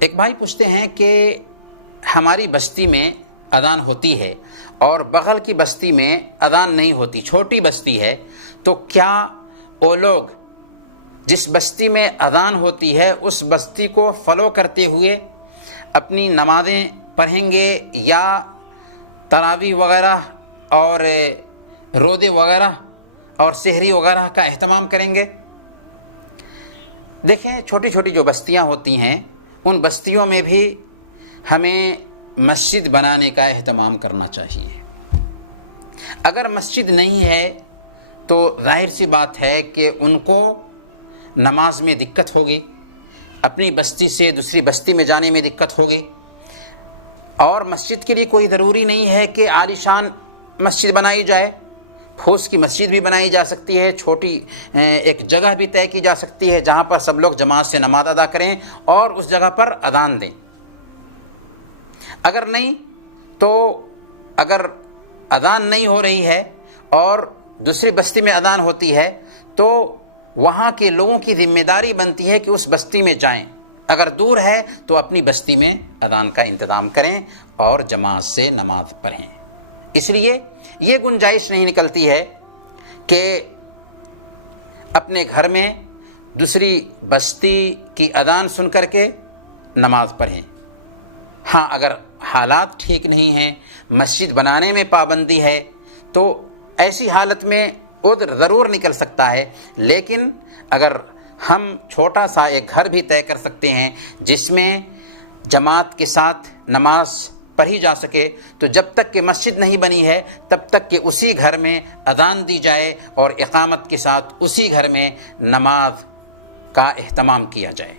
ایک بھائی پوچھتے ہیں کہ ہماری بستی میں اذان ہوتی ہے اور بغل کی بستی میں اذان نہیں ہوتی، چھوٹی بستی ہے، تو کیا وہ لوگ جس بستی میں اذان ہوتی ہے اس بستی کو فالو کرتے ہوئے اپنی نمازیں پڑھیں گے یا تراویح وغیرہ اور روزے وغیرہ اور سحری وغیرہ کا اہتمام کریں گے؟ دیکھیں، چھوٹی چھوٹی جو بستیاں ہوتی ہیں ان بستیوں میں بھی ہمیں مسجد بنانے کا اہتمام کرنا چاہیے۔ اگر مسجد نہیں ہے تو ظاہر سی بات ہے کہ ان کو نماز میں دقت ہوگی، اپنی بستی سے دوسری بستی میں جانے میں دقت ہوگی۔ اور مسجد کے لیے کوئی ضروری نہیں ہے کہ عالی شان مسجد بنائی جائے، پھوس کی مسجد بھی بنائی جا سکتی ہے، چھوٹی ایک جگہ بھی طے کی جا سکتی ہے جہاں پر سب لوگ جماعت سے نماز ادا کریں اور اس جگہ پر اذان دیں۔ اگر نہیں تو اگر اذان نہیں ہو رہی ہے اور دوسری بستی میں اذان ہوتی ہے تو وہاں کے لوگوں کی ذمہ داری بنتی ہے کہ اس بستی میں جائیں، اگر دور ہے تو اپنی بستی میں اذان کا انتظام کریں اور جماعت سے نماز پڑھیں۔ اس لیے یہ گنجائش نہیں نکلتی ہے کہ اپنے گھر میں دوسری بستی کی اذان سن کر کے نماز پڑھیں۔ ہاں، اگر حالات ٹھیک نہیں ہیں، مسجد بنانے میں پابندی ہے، تو ایسی حالت میں عذر ضرور نکل سکتا ہے، لیکن اگر ہم چھوٹا سا ایک گھر بھی طے کر سکتے ہیں جس میں جماعت کے ساتھ نماز پڑھی جا سکے، تو جب تک کہ مسجد نہیں بنی ہے تب تک کہ اسی گھر میں اذان دی جائے اور اقامت کے ساتھ اسی گھر میں نماز کا اہتمام کیا جائے۔